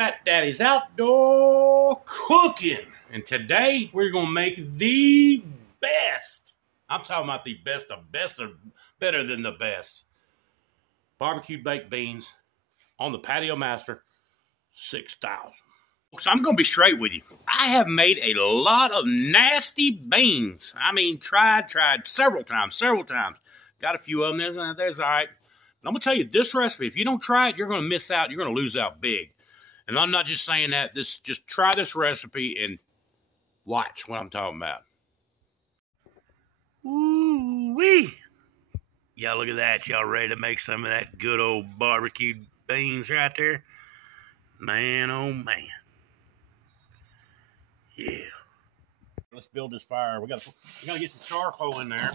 Fat Daddy's Outdoor Cooking. And today we're going to make the best. I'm talking about the best of better than the best. Barbecue baked beans on the Patio Master 6000. So I'm going to be straight with you. I have made a lot of nasty beans. I mean, tried several times. Got a few of them. There's all right. But I'm going to tell you, this recipe, if you don't try it, you're going to miss out. You're going to lose out big. And I'm not just saying that. Just try this recipe and watch what I'm talking about. Ooh-wee. Y'all look at that. Y'all ready to make some of that good old barbecued beans right there? Man, oh man. Yeah. Let's build this fire. We gotta get some charcoal in there.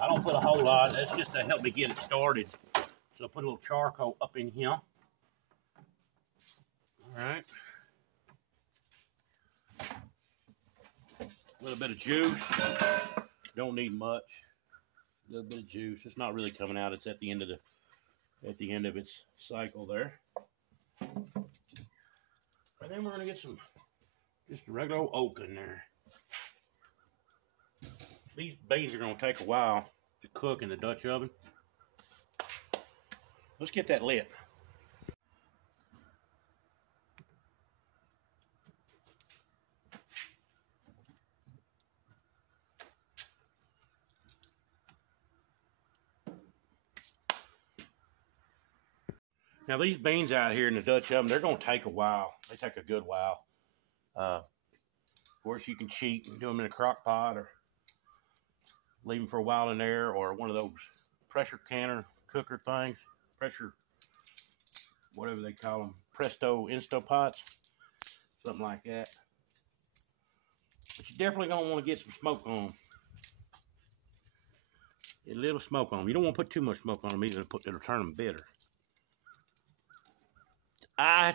I don't put a whole lot. That's just to help me get it started. So I'll put a little charcoal up in here. All right. A little bit of juice. Don't need much. A little bit of juice. It's not really coming out. It's at the end of its cycle there. And then we're gonna get some just regular old oak in there. These beans are gonna take a while to cook in the Dutch oven. Let's get that lit. Now these beans out here in the Dutch oven, they're gonna take a while. They take a good while. Of course, you can cheat and do them in a crock pot or leave them for a while in there, or one of those pressure canner cooker things, pressure, whatever they call them, Presto Instapots, something like that. But you're definitely gonna want to get some smoke on them. Get a little smoke on them. You don't want to put too much smoke on them either. It'll turn them bitter.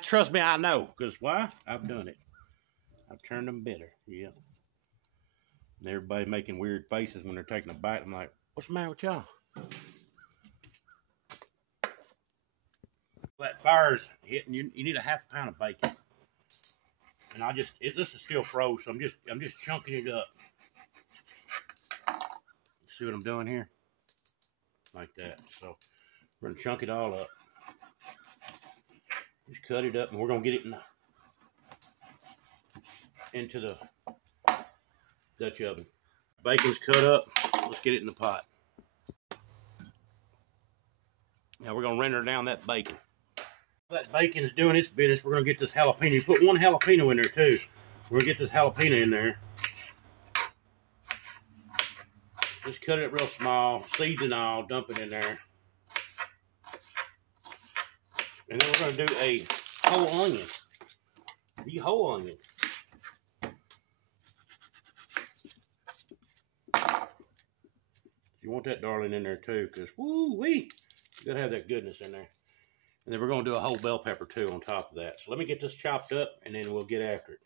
Trust me, I know. Because why? I've done it. I've turned them bitter. Yeah. And everybody making weird faces when they're taking a bite. I'm like, what's the matter with y'all? That fire's hitting. You need a half a pound of bacon. And this is still froze, so I'm just chunking it up. See what I'm doing here? Like that. So we're gonna chunk it all up. Just cut it up, and we're gonna get it into the Dutch oven. Bacon's cut up. Let's get it in the pot. Now we're gonna render down that bacon. That bacon is doing its business. We're gonna get this jalapeno. You put one jalapeno in there too. We're gonna get this jalapeno in there. Just cut it real small, seeds and all. Dump it in there. And then we're going to do a whole onion. The whole onion. You want that darling in there too, because woo-wee, you got to have that goodness in there. And then we're going to do a whole bell pepper too on top of that. So let me get this chopped up, and then we'll get after it.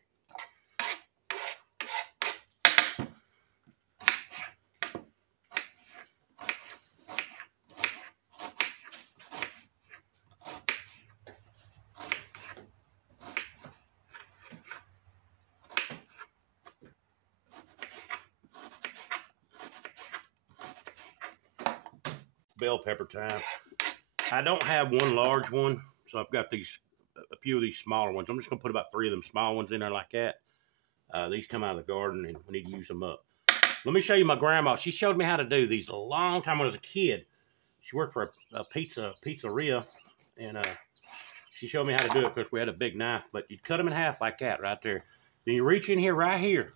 Bell pepper time. I don't have one large one, so I've got a few of these smaller ones. I'm just gonna put about 3 of them small ones in there like that. These come out of the garden, and we need to use them up. Let me show you my grandma. She showed me how to do these a long time when I was a kid. She worked for a pizzeria, and she showed me how to do it because we had a big knife. But you cut them in half like that right there. Then you reach in here right here,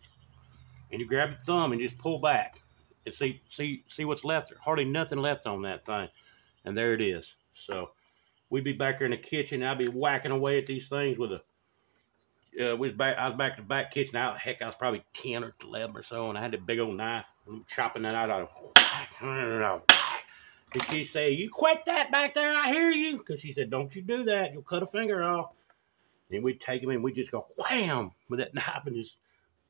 and you grab your thumb and just pull back. And see what's left. There's hardly nothing left on that thing. And there it is. So we'd be back there in the kitchen. I'd be whacking away at these things with a I was back to the back kitchen. Heck, I was probably 10 or 11 or so, and I had a big old knife. I'm chopping that out. And she said, "You quit that back there, I hear you." Because she said, "Don't you do that. You'll cut a finger off." And we'd take them and we'd just go wham with that knife, and just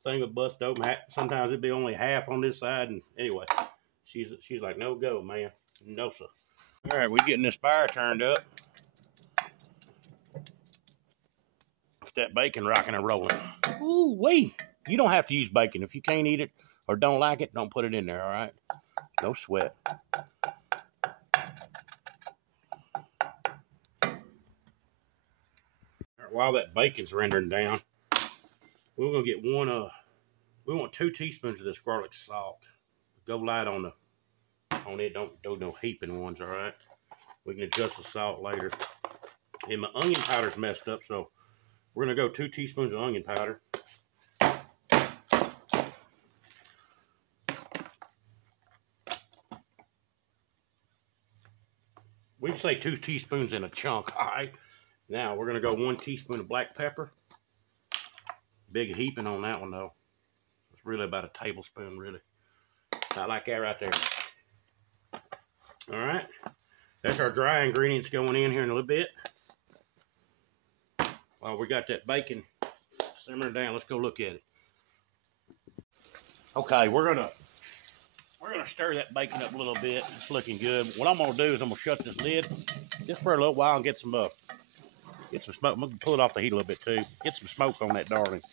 thing would bust open. Sometimes it'd be only half on this side. And anyway, she's like, "No go, man. No, sir." All right, we're getting this fire turned up. Get that bacon rocking and rolling. Ooh wee! You don't have to use bacon. If you can't eat it or don't like it, don't put it in there, all right? No sweat. While that bacon's rendering down, we're gonna get we want 2 teaspoons of this garlic salt. Go light on it. Don't do no heaping ones, all right? We can adjust the salt later. And my onion powder's messed up, so we're gonna go 2 teaspoons of onion powder. We can say 2 teaspoons in a chunk, all right? Now we're gonna go 1 teaspoon of black pepper. Big heaping on that one though. It's really about a tablespoon, really. Not like that right there. All right, that's our dry ingredients going in here in a little bit. While we got that bacon simmering down, let's go look at it. Okay, we're gonna stir that bacon up a little bit. It's looking good. What I'm gonna do is I'm gonna shut this lid just for a little while and get some smoke. I'm gonna pull it off the heat a little bit too. Get some smoke on that darling.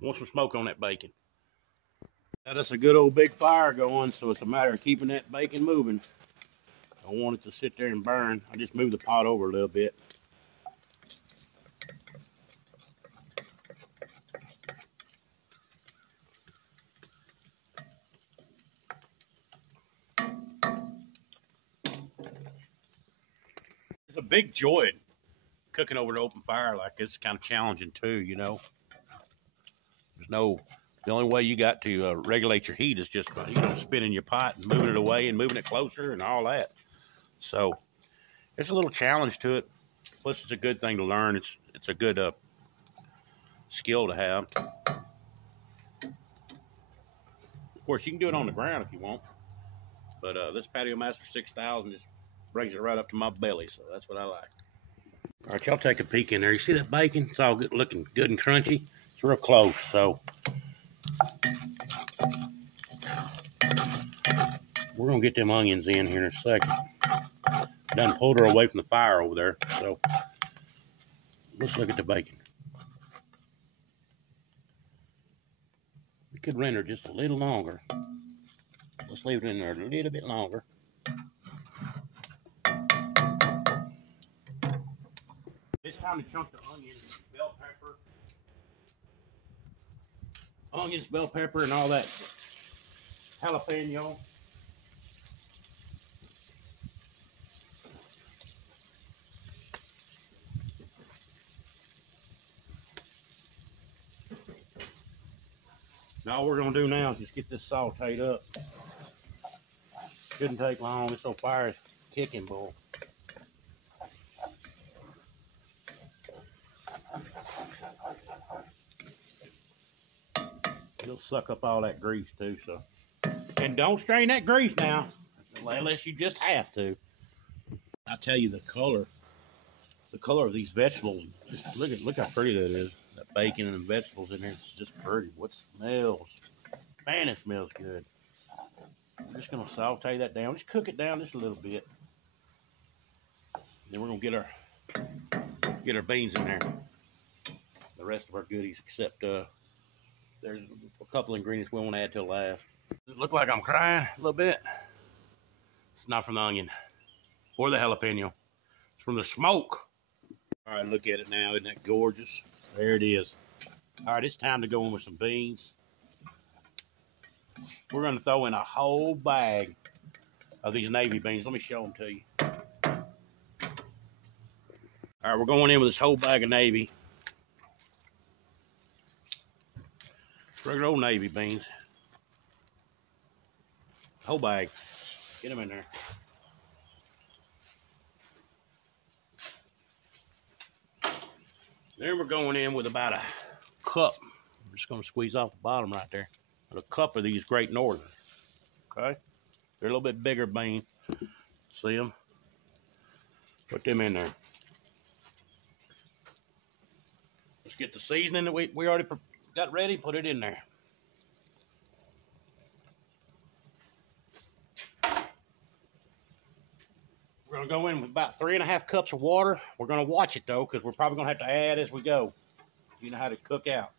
Want some smoke on that bacon. Now that's a good old big fire going, so it's a matter of keeping that bacon moving. I don't want it to sit there and burn. I just move the pot over a little bit. It's a big joy cooking over an open fire like this. It's kind of challenging too, you know. The only way you got to regulate your heat is just by, spinning your pot and moving it away and moving it closer and all that. So there's a little challenge to it. Plus, it's a good thing to learn. It's a good skill to have. Of course, you can do it on the ground if you want. But this Patio Master 6000 just brings it right up to my belly, so that's what I like. All right, y'all take a peek in there. You see that bacon? It's all good, looking good and crunchy. It's real close, so we're gonna get them onions in here in a second. Done pulled her away from the fire over there, so let's look at the bacon. We could render just a little longer. Let's leave it in there a little bit longer. It's time to chunk the onions, bell pepper, and all that jalapeno. Now all we're gonna do now is just get this sauteed up. Shouldn't take long. This old fire is kicking, boy. It'll suck up all that grease too, so. And don't strain that grease now, unless you just have to. I tell you, the color of these vegetables, just look how pretty that is. That bacon and the vegetables in there, it's just pretty. What smells? Man, it smells good. I'm just gonna saute that down. Just cook it down just a little bit. Then we're gonna get our beans in there. The rest of our goodies, except there's a couple ingredients we won't add till last. Does it look like I'm crying a little bit? It's not from the onion or the jalapeno. It's from the smoke. All right, look at it now. Isn't that gorgeous? There it is. All right, it's time to go in with some beans. We're going to throw in a whole bag of these navy beans. Let me show them to you. All right, we're going in with this whole bag of navy. Regular old navy beans. Whole bag. Get them in there. Then we're going in with about a cup. I'm just going to squeeze off the bottom right there. A cup of these Great Northern. Okay? They're a little bit bigger bean. See them? Put them in there. Let's get the seasoning that we already got ready. Put it in there. We're going gonna go in with about 3.5 cups of water. We're gonna watch it though, because we're probably gonna have to add as we go. You know how to cook out.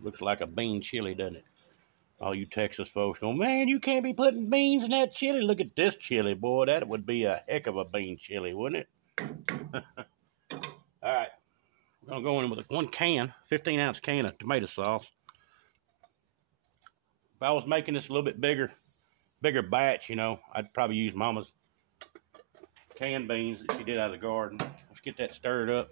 Looks like a bean chili, doesn't it? All you Texas folks go, man, you can't be putting beans in that chili. Look at this chili, boy. That would be a heck of a bean chili, wouldn't it? All right. We're going to go in with 1 can, 15-ounce can of tomato sauce. If I was making this a little bit bigger batch, you know, I'd probably use Mama's canned beans that she did out of the garden. Let's get that stirred up.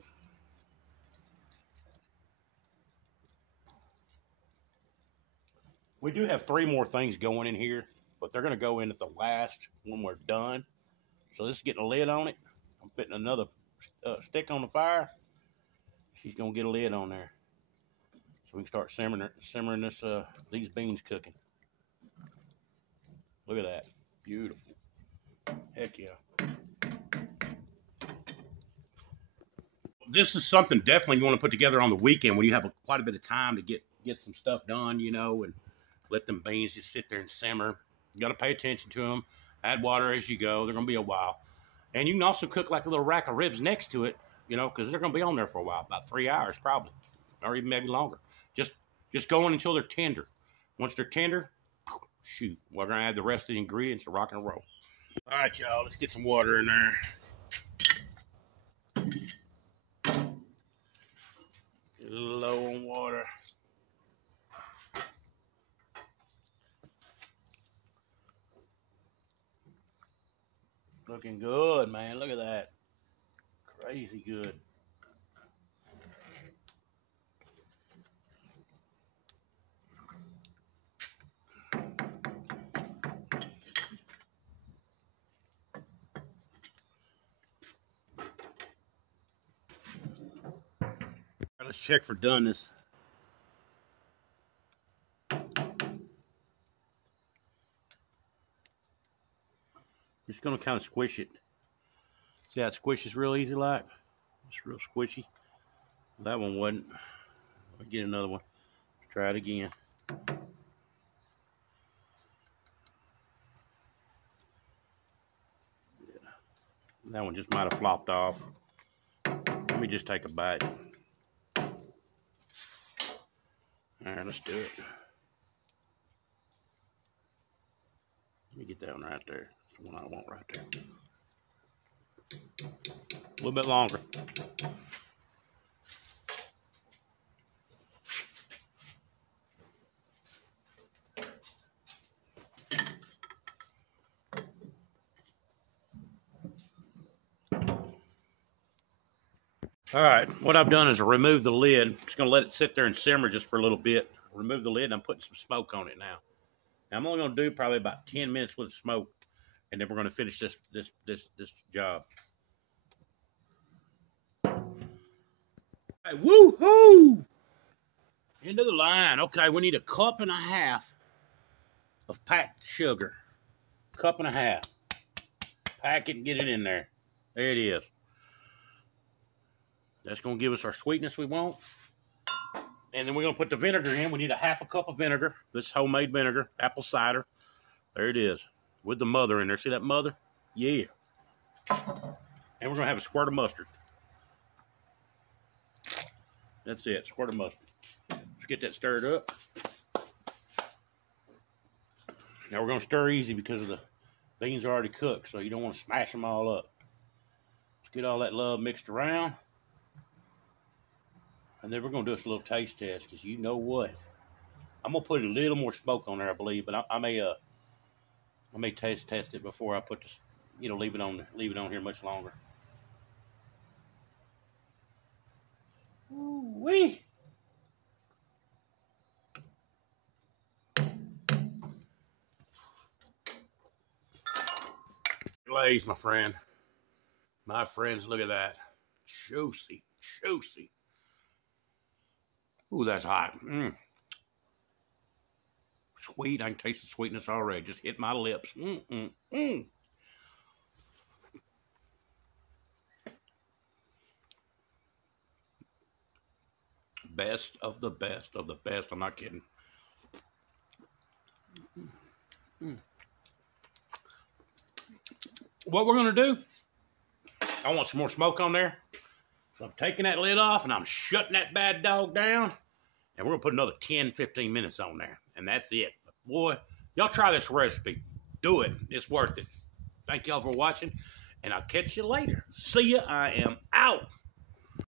We do have 3 more things going in here, but they're going to go in at the last when we're done. So this is getting a lid on it. I'm putting another stick on the fire. She's going to get a lid on there, so we can start simmering this these beans cooking. Look at that. Beautiful. Heck yeah. This is something definitely you want to put together on the weekend when you have quite a bit of time to get some stuff done, you know, and let them beans just sit there and simmer. You got to pay attention to them. Add water as you go. They're going to be a while. And you can also cook like a little rack of ribs next to it, you know, because they're going to be on there for a while, about 3 hours probably, or even maybe longer. Just going until they're tender. Once they're tender, shoot, we're going to add the rest of the ingredients to rock and roll. All right, y'all, let's get some water in there. Get a little low on water. Looking good, man. Look at that. Crazy good. Let's check for doneness. Just gonna kind of squish it. See how it squishes real easy like? It's real squishy. That one wasn't. I'll get another one. Let's try it again. Yeah. That one just might have flopped off. Let me just take a bite. All right, let's do it. Let me get that one right there. That's the one I want right there. A little bit longer. All right, what I've done is remove the lid. I'm just gonna let it sit there and simmer just for a little bit. Remove the lid, and I'm putting some smoke on it now. Now I'm only gonna do probably about 10 minutes with smoke, and then we're gonna finish this job. Hey, woo-hoo! End of the line. Okay, we need 1.5 cups of packed sugar. 1.5 cups. Pack it and get it in there. There it is. That's going to give us our sweetness we want. And then we're going to put the vinegar in. We need 1/2 cup of vinegar. This homemade vinegar, apple cider. There it is. With the mother in there. See that mother? Yeah. And we're going to have a squirt of mustard. That's it. Squirt of mustard. Let's get that stirred up. Now we're going to stir easy because the beans are already cooked, so you don't want to smash them all up. Let's get all that love mixed around. And then we're going to do us a little taste test, because you know what? I'm going to put a little more smoke on there, I believe, but I may taste test it before I put this, you know, leave it on here much longer. Ooh-wee. Glaze, my friend. My friends, look at that. Juicy, juicy. Ooh, that's hot. Sweet. I can taste the sweetness already. Just hit my lips. best of the best of the best. I'm not kidding. What we're going to do, I want some more smoke on there. So I'm taking that lid off and I'm shutting that bad dog down. And we're going to put another 10, 15 minutes on there. And that's it. But boy, y'all try this recipe. Do it. It's worth it. Thank y'all for watching. And I'll catch you later. See ya. I am out.